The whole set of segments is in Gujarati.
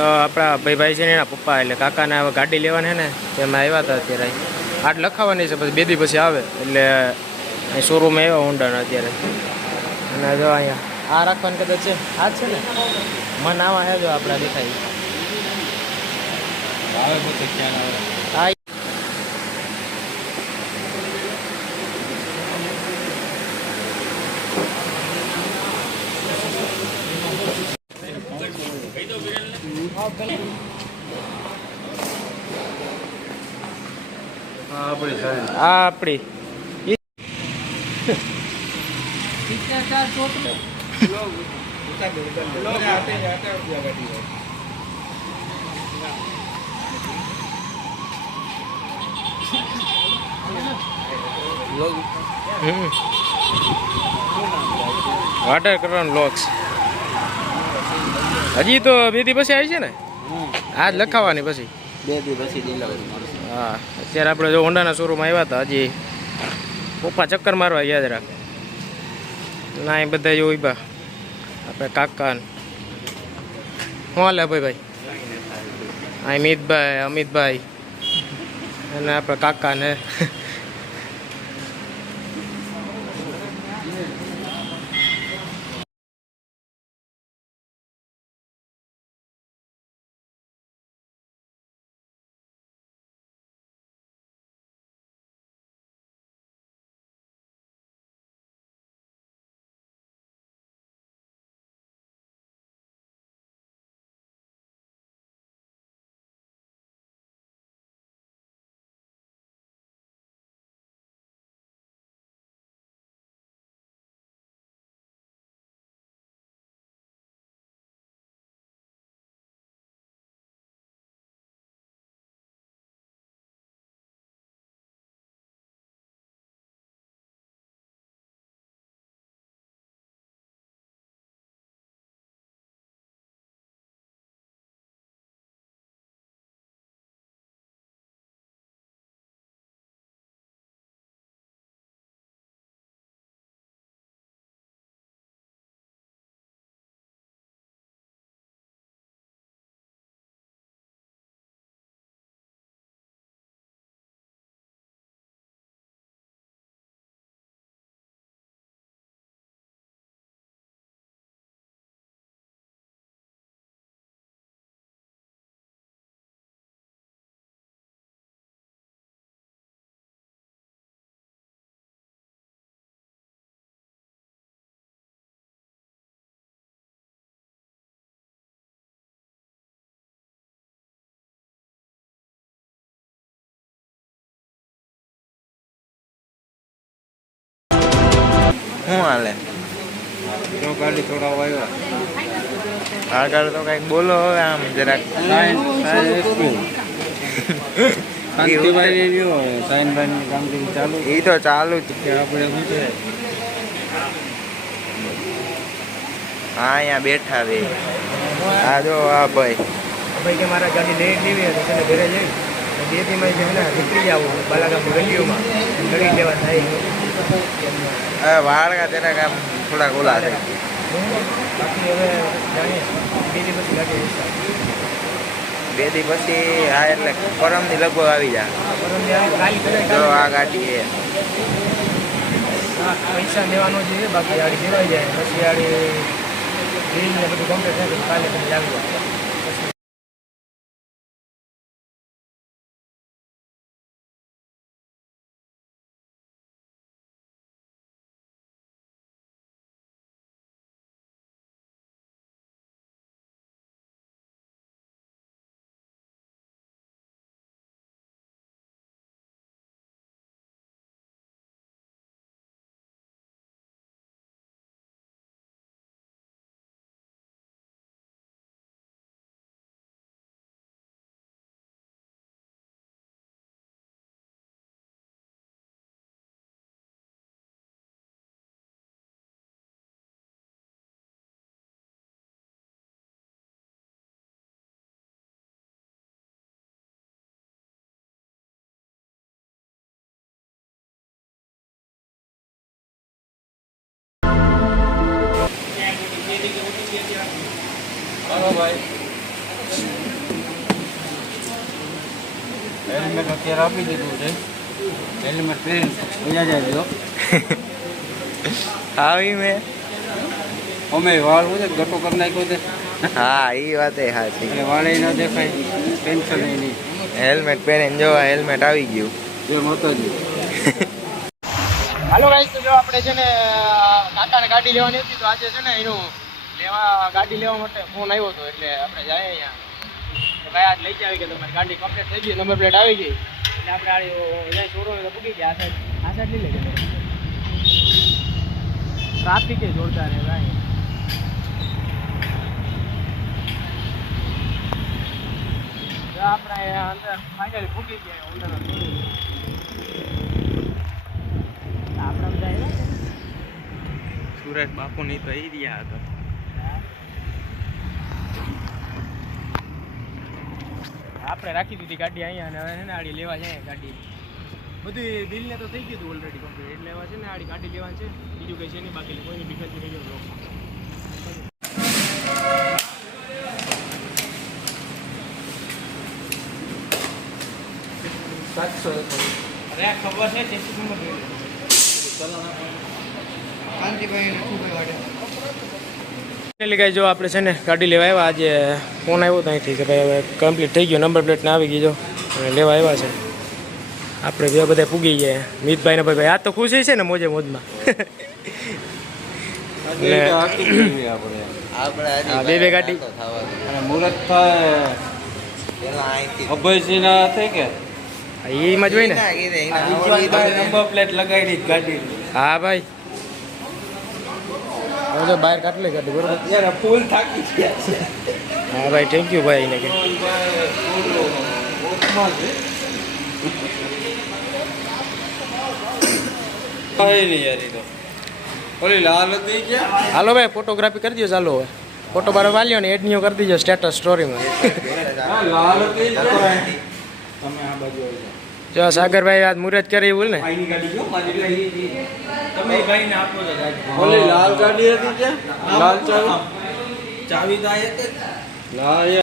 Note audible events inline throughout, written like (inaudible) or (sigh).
આપણા ભાઈ ભાઈ છે ને એના પપ્પા એટલે કાકાને હવે ગાડી લેવાની ને તેમાં આવ્યા હતા અત્યારે. આટ લખાવાની છે, પછી બે દી પછી આવે. એટલે અહીં શોરૂમ આવ્યા હોન્ડાના અત્યારે. અને જો અહીંયા, આ રાખવાની કદાચ છે. આ છે ને? મન આવા હે જો આપણા દેખાય. આવે પછી ક્યાં આવે? આ આપણી. વાટર કરવાનું લોક્સ હજી તો બે દી પછી આવી છે ને? આજ લખાવાની પછી. બે દી પછી ડિલિવરી મળશે. હા, અત્યારે આપણે જો હોન્ડાના શોરૂમ આવ્યા હતા, હજી પપ્પા ચક્કર મારવા યાદ રાખે ના, એ બધા જો ઊભા. આપણે કાકા હું હાલે ભાઈ ભાઈ અમિતભાઈ અમિતભાઈ. અને આપણે કાકા શું હાલે? ગાડી થોડા આવ્યા. આગળ તો કંઈક બોલો હવે આમ જરાક. એ તો ચાલુ જ આપણે શું છે? હા અહીંયા બેઠા બે આ જો આ ભાઈ. ભાઈ કે મારા ગાડી લેટ લેવી હતી ઘરે જઈ બે દીમાં છે ને નીકળી જવું બાલાગામ ગલીઓમાં ગળી લેવા થાય. વાળકા તેના આમ થોડાક ઓલા થાય બાકી હવે જાણીએ બે દી પછી ગાડી બે દી પછી હા એટલે પરમથી લગભગ આવી જા. પરમદી આવી કાલી કદાચ જો આ ગાડી એ પૈસા લેવાનો છે બાકી ગાડી દેવાઈ જાય. પછી ગાડી બિલ ને બધું કમ્પ્લીટ થાય કાલે તમે લાવી જાઓ અત્યારે આપી દીધું છે. હેલ્મેટ પહેરીને અહીંયા જાય જો (laughs) આવી મેં. અમે વાળ હોય ગટો કરી નાખ્યો છે. હા એ વાતે સાચી. એટલે વાળે ન દેખાય ટેન્શન નહીં. હેલ્મેટ પહેરીને જો હેલ્મેટ આવી ગયું. જે માતાજી. હાલો ગાઈસ તો જો આપણે છે ને કાકાને ગાડી લેવાની હતી તો આજે છે ને એનું લેવા ગાડી લેવા માટે ફોન આવ્યો હતો એટલે આપણે જાય અહીંયા. તો ભાઈ આજ લઈ આવી ગયા તમારી ગાડી કમ્પ્લીટ થઈ ગઈ નંબર પ્લેટ આવી ગઈ. એટલે આપણે આ અહીંયા શોરૂમ તો પૂકી ગયા આ સાઈડ આ સાઈડ લઈ લેજો. ટ્રાફિક એ જોરદાર છે ભાઈ. જો આપણે અંદર ફાઇનલી પૂકી ગયા અંદર આપણે બધા સુરત બાપુની તો એ રહ્યા હતા. આપણે રાખી દીધી ગાડી અહીંયા અને હવે ને આડી લેવા જાય ગાડી. બધું બિલ ને તો થઈ ગયું હતું ઓલરેડી કમ્પ્લીટ એટલે હવે છે ને આડી ગાડી લેવાની છે. બીજું કઈ છે નહીં, બાકી કોઈની બીક રહી રહ્યો સાતસો અરે ખબર છે, ટેક્સી નંબર એટલે કાંઈ જો આપણે છે ને ગાડી લેવા આવ્યા આજે ફોન આવ્યો ત્યાંથી કે ભાઈ હવે કમ્પ્લીટ થઈ ગયો નંબર પ્લેટને આવી ગઈ જો. અને લેવા આવ્યા છે. આપણે બે બધા પૂગી ગયા. મિતભાઈ ને ભાઈ આ તો ખુશી છે ને મોજે મોજમાં. બે બે ગાડી. અને મુહૂર્ત થાય. પેલા અહીંથી અભયસિંહના હાથે કે? એમાં જ હોય ને. નંબર પ્લેટ લગાડી ગાડી હા ભાઈ. હવે બહાર કાઢ લે ગાડી બરોબર? જ્યારે ફૂલ થાકી ગયા છે. હા ભાઈ થેન્ક યુ ભાઈ એને કે. કઈ નહીં યાર ઈ તો. ઓલી લાલ હતી ક્યાં? હાલો ભાઈ ફોટોગ્રાફી કરી દો ચાલો હવે. ફોટો બાર વાલ્યો ને એડ કર દીજો સ્ટેટસ સ્ટોરીમાં હા લાલ હતી તમે આ બાજુ આવી જાઓ. જો સાગરભાઈ આજ મુરત કરે એવું ને. તમે ગાઈને આપો તો ઓલી લાલ ગાડી હતી ત્યાં? લાલ ચાવી? ચાવી તો આ એક જ.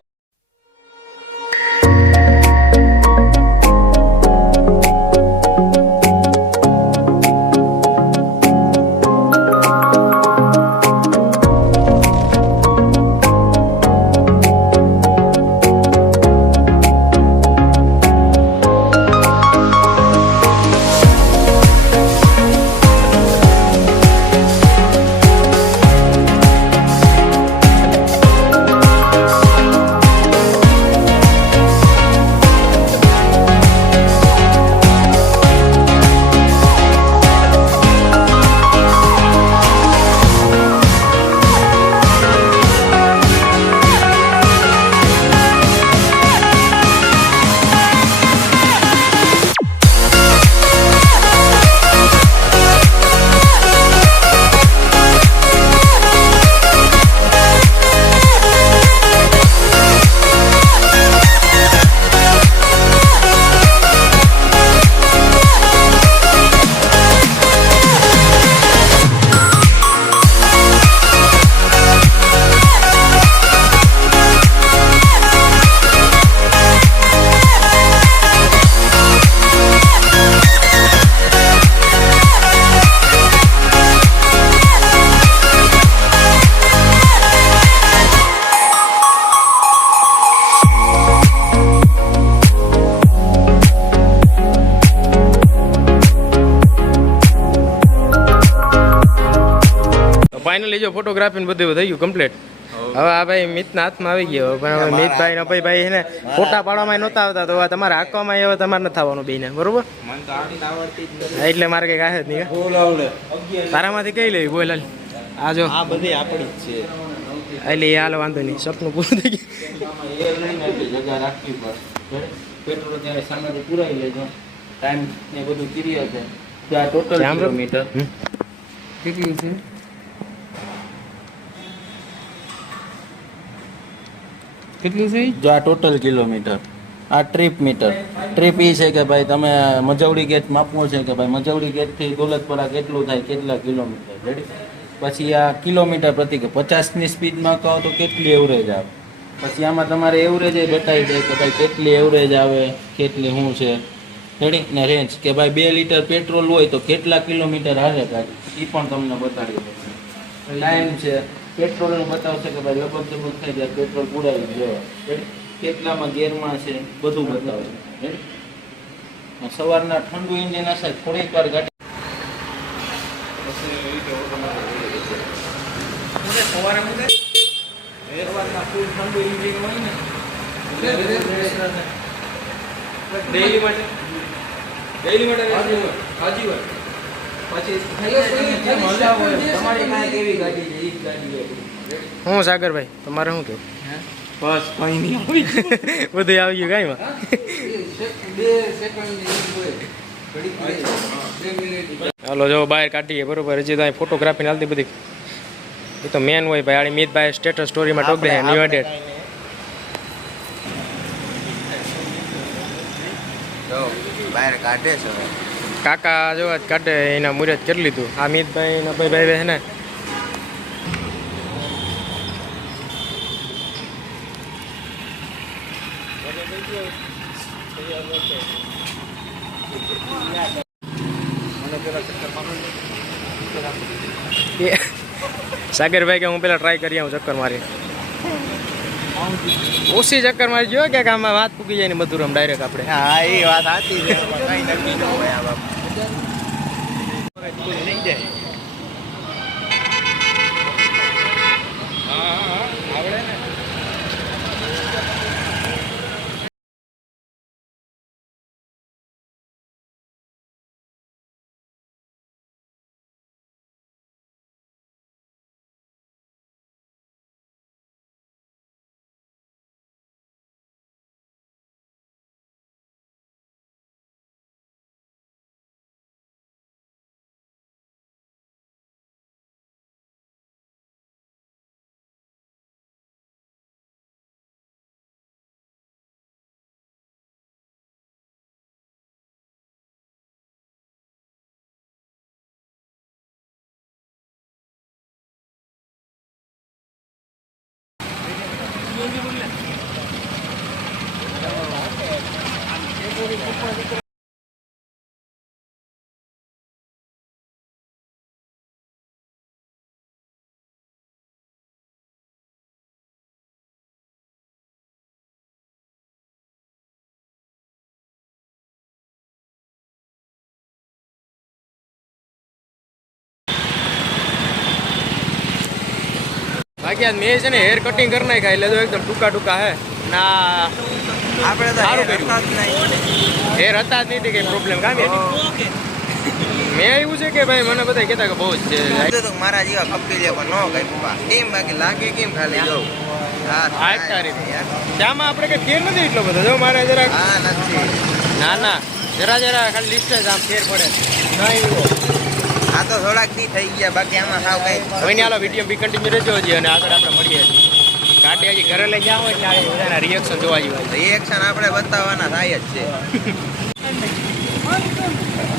જો ફોટોગ્રાફી ને બધું થઈ ગયું કમ્પ્લીટ હવે. આ ભાઈ મિતના હાથમાં આવી ગયો. પણ હવે મિતભાઈ ને ભાઈ ભાઈ છે ને ફોટા પાડવામાં નહોતા આવતા તો તમારે હાંકવામાં હવે તમારે નથી થવાનું બેને બરોબર? મને તો આવડી આવડતી જ નથી. હા, એટલે મારે કઈ કાંઈ જ નહીં તારામાંથી કઈ લેવી? બોલ હાલ. આ જો. આ બધી આપણી જ છે. એટલે એ હાલ વાંધો નહીં. સપનું પૂરું થઈ ગયું. જગ્યા રાખવી પડે. પેટ્રોલ ત્યારે સામે પુરાઈ લેજો. ટાઈમ ને બધું ક્લિયર છે. ત્યાં ટોટલ કિલોમીટર. કેટલું છે? કેટલું છે? જો આ ટોટલ કિલોમીટર આ ટ્રીપ મીટર ટ્રીપ એ છે કે ભાઈ તમે મજવડી ગેટ માપવો છે કે ભાઈ મજવડી ગેટથી દોલતપરા કેટલું થાય, કેટલા કિલોમીટર રેડી પછી આ કિલોમીટર પ્રતિ કે પચાસની સ્પીડમાં કહો તો કેટલી એવરેજ આવે? પછી આમાં તમારે એવરેજ બતાવી દે કે ભાઈ કેટલી એવરેજ આવે, કેટલી શું છે? રેડી ને રેન્જ કે ભાઈ બે લીટર પેટ્રોલ હોય તો કેટલા કિલોમીટર હાલે ગાડી એ પણ તમને બતાડી દે. ટાઈમ છે. પેટ્રોલનું બતાવશે કે ભાઈ લગભગ લગભગ થઈ જાય પેટ્રોલ પુરાવી દેવા કેટલામાં ગેરમાં છે બધું બતાવશે સવારના ઠંડુ ઇન્જિન હશે થોડીક વાર ગાડી સવારે મૂકે સવારના ફૂલ ઠંડુ ઇન્જિન હોય ને ડેઈલી માટે? ડેલી માટે હાજી પછી હાજી હોય. હું સાગરભાઈ તમારે શું કેવું? બસ કઈ નહીં આવી (laughs) બધું આવી ગયું કાંઈમાં હાલો જો બહાર કાઢીએ બરોબર. હજી તો ફોટોગ્રાફી નાલતી બધી. એ તો મેન હોય ભાઈ. આડી મિતભાઈ સ્ટેટસ સ્ટોરીમાં ટોક દે ન્યુ અપડેટ બહાર કાઢે છે. કાકા જો જ કાઢે, એના મુરત કરી લીધું. આ મિતભાઈ ના ભાઈ ભાઈ છે ને એ, સાગરભાઈ કે હું પેલા ટ્રાય કરી આવું ચક્કર મારી ઓછી ચક્કર મારી જો કે આમાં વાત પૂકી જાય ને બધું રમ ડાયરેક્ટ આપણે. હા એ વાત સાચી છે. કઈ નક્કી ન હોય આ બાબત. ¿Qué es lo que બાકી મેં છે ને હેર કટિંગ કરી નાખ્યા એટલે તો એકદમ ટૂંકા ટૂંકા હે. ના આપણે તો સારું કર્યું. નહીં. હેર હતા જ નહીં કઈ પ્રોબ્લેમ કામ મેં એવું છે કે ભાઈ મને બધા કહેતા કે બહુ જ છે. કીધું મારા જેવા કપી લે પણ ન કઈ પપ્પા. કેમ બાકી લાગે કેમ ખાલી? જો. હા આ એક તારીખ. ત્યાંમાં આપણે કઈ ફેર નથી એટલો બધો? જો મારે જરાક હા નથી. ના ના. જરા જરા ખાલી લિસ્ટ જ આમ ફેર પડે. તો થોડાક દી થઈ ગયા બાકી આમાં સાવ કઈ હવે ને આલો વીડિયો બી કન્ટિન્યુ રહેજો હજી અને આગળ આપણે મળીએ કાંટે હજી ઘરે લઈ જાવ હોય ત્યારે બધાના રિએક્શન જોવા જેવા. રિએક્શન આપણે બતાવવાના થાય જ છે. (laughs)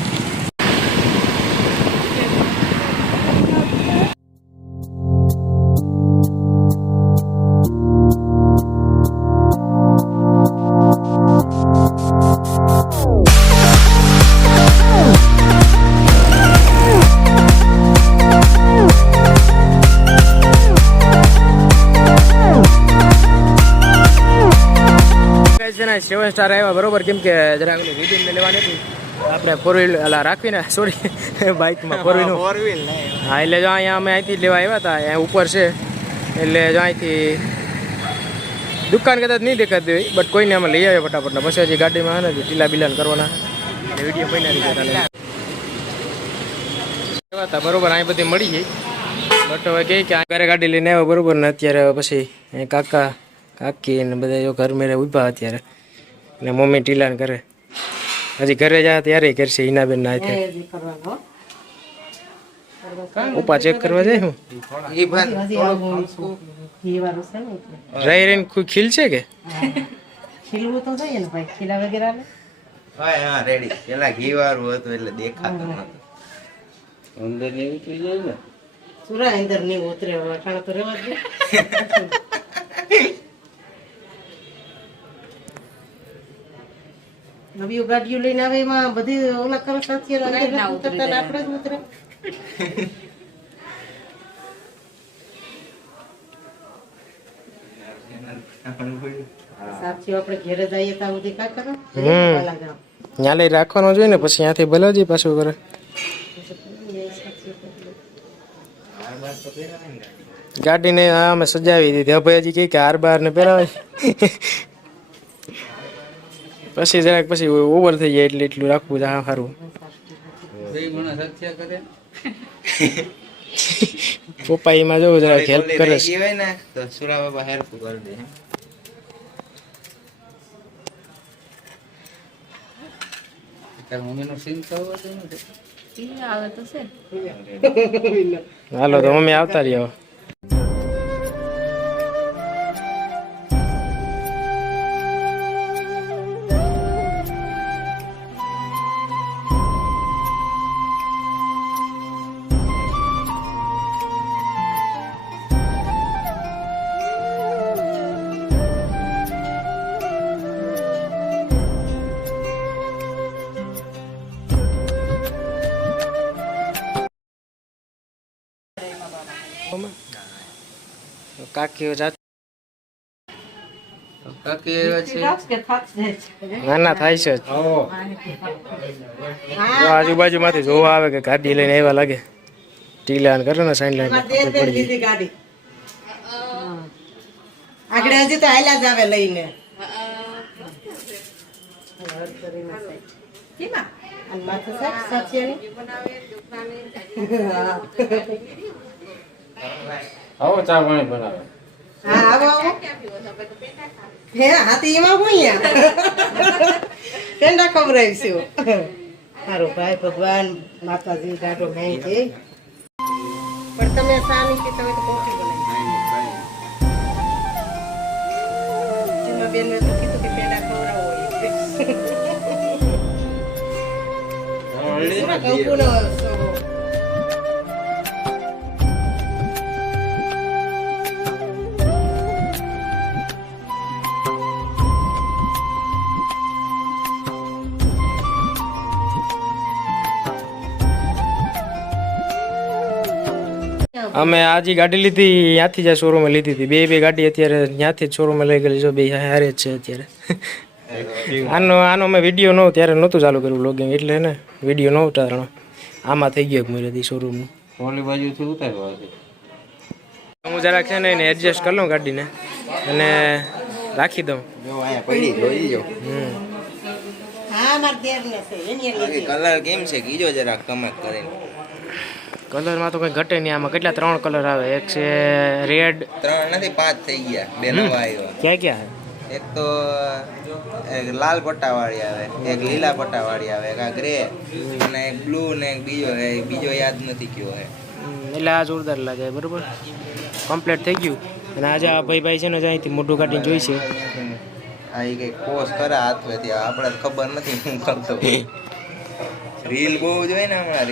સેવન સ્ટાર આવ્યા બરોબર? કેમ કે જરા પેલી રીડિંગ લેવાની હતી. આપણે ફોર વ્હીલ અલા રાખવીને સોરી બાઇકમાં ફોર વ્હીલ ફોર વ્હીલ હા એટલે જો અહીંયા અમે અહીંથી લેવા આવ્યા હતા અહીંયા ઉપર છે. એટલે જો અહીંથી દુકાન કદાચ નહીં દેખાતી હોય બટ કોઈને અમે લઈ આવ્યા ફટાફટ. ને પછી હજી ગાડીમાં હે ને ટીલા બિલાન કરવાના. વીડિયો આવ્યા હતા બરોબર? અહીં બધી મળી ગઈ. બટ હવે કહે કે આ ઘરે ગાડી લઈને આવ્યો બરોબર? ને અત્યારે પછી કાકા કાકી ને બધા જો ઘર મેળે ઊભા અત્યારે. ને મમ્મી ટીલાન કરે હજી ઘરે જાય ત્યારે કરશે હિનાબેન ના હાથે ઉપા ચેક કરવા જાય હું? રહી રહીને કોઈ ખીલ છે કે? ખીલવું તો જોઈએ ને ભાઈ ખીલા વગેરે આવે હા હા રેડી પેલા ઘી વાળું હતું એટલે દેખાતું નતું. અંદર ને ઉતરી જાય ને? સુરા અંદર નહીં ઉતરે હવે તો રેવા દે. (laughs) નવી ગાડીઓ લઈને આવે એમાં બધી ઓલા કરો સાથે અંદર ઉતરતા આપણે જ ઉતરે. સાચી આપણે ઘેરે જઈએ ત્યાં સુધી કા કરો હમ. ઓલા ગામ. ત્યાં લઈ રાખવાનો જોઈએ ને પછી ત્યાંથી ભલાજી પાછું કરે. ગાડીને અમે સજાવી દીધી. અભયજી કઈ કે હાર બાર ને પહેરાવાય પછી જરાક પછી ઓવર થઈ જાય એટલે એટલું રાખવું હા સારું પપ્પા એમાં જવું જરાક હેલ્પ કરે છે. હોય ને તો સુરા બાબા હેલ્પ કરી દે (laughs) હાલો તો મમ્મી આવતા જાત. ના ના થાય છે જ. જો આજુબાજુમાંથી જોવા આવે કે ગાડી લઈને આવ્યા લાગે. ટીલા કરે ને સાઈન લાઈન પડી ગાડી. આગળ હજી તો હાલ્યા જ આવે લઈને. અને માથે સાહેબ સાચિયાની? (laughs) આવો ચા પાણી બનાવે હા, આવો, આવો. હે, હાથી એમાં હું? પેંડા ખવડાવીશું. હારો ભાઈ ભગવાન માતાજી દાડો નહીં છે પણ તમે સા કે તમે હોય તો કોફી બનાવી બેન મેં તો કીધું કે પેંડા ખવડાવો અમે આજે ગાડી લીધી ત્યાંથી જ શોરૂમે લીધી હતી. બે બે ગાડી અત્યારે ત્યાંથી જ શોરૂમે લઈ ગયેલી જો બે હારે જ છે અત્યારે. આનો આનો મેં વીડિયો નહોતો ત્યારે નહોતું ચાલુ કર્યું બ્લોગિંગ એટલે ને વીડિયો નહોતો ઉતારણો આમાં થઈ ગયો મેરેથી શોરૂમનું ઓલી બાજુથી ઉતારવા હું જરાક છે ને એને એડજસ્ટ કરી લઉં ગાડીને અને રાખી દઉં. જો અહીંયા પડી જોઈ જો. હમ. હા મારા દેરને છે એની એ કલર કેમ છે? કીજો જરાક કમેન્ટ કરીને. કલરમાં તો કંઈ ઘટે નહીં. આમાં કેટલા ત્રણ કલર આવે? એક છે રેડ. ત્રણ નથી પાંચ થઈ ગયા. બે નવા આવ્યા. ક્યાં ક્યાં એક તો એક લાલ પટ્ટાવાળી આવે એક લીલા પટ્ટાવાળી આવે એક આ ગ્રે અને એક બ્લુ ને એક બીજો એ બીજો યાદ નથી કયો હે. એટલે આ જોરદાર લાગે બરોબર? કમ્પ્લીટ થઈ ગયું? અને આજે આ ભાઈ ભાઈ છે ને જ અહીંથી મોટું કાઢીને જોઈ છે. આ એ કંઈક કોર્સ કરે હાથવેથી આપણે ખબર નથી શું કરતો. (laughs) રીલ બહુ જોઈએ ને હમણાં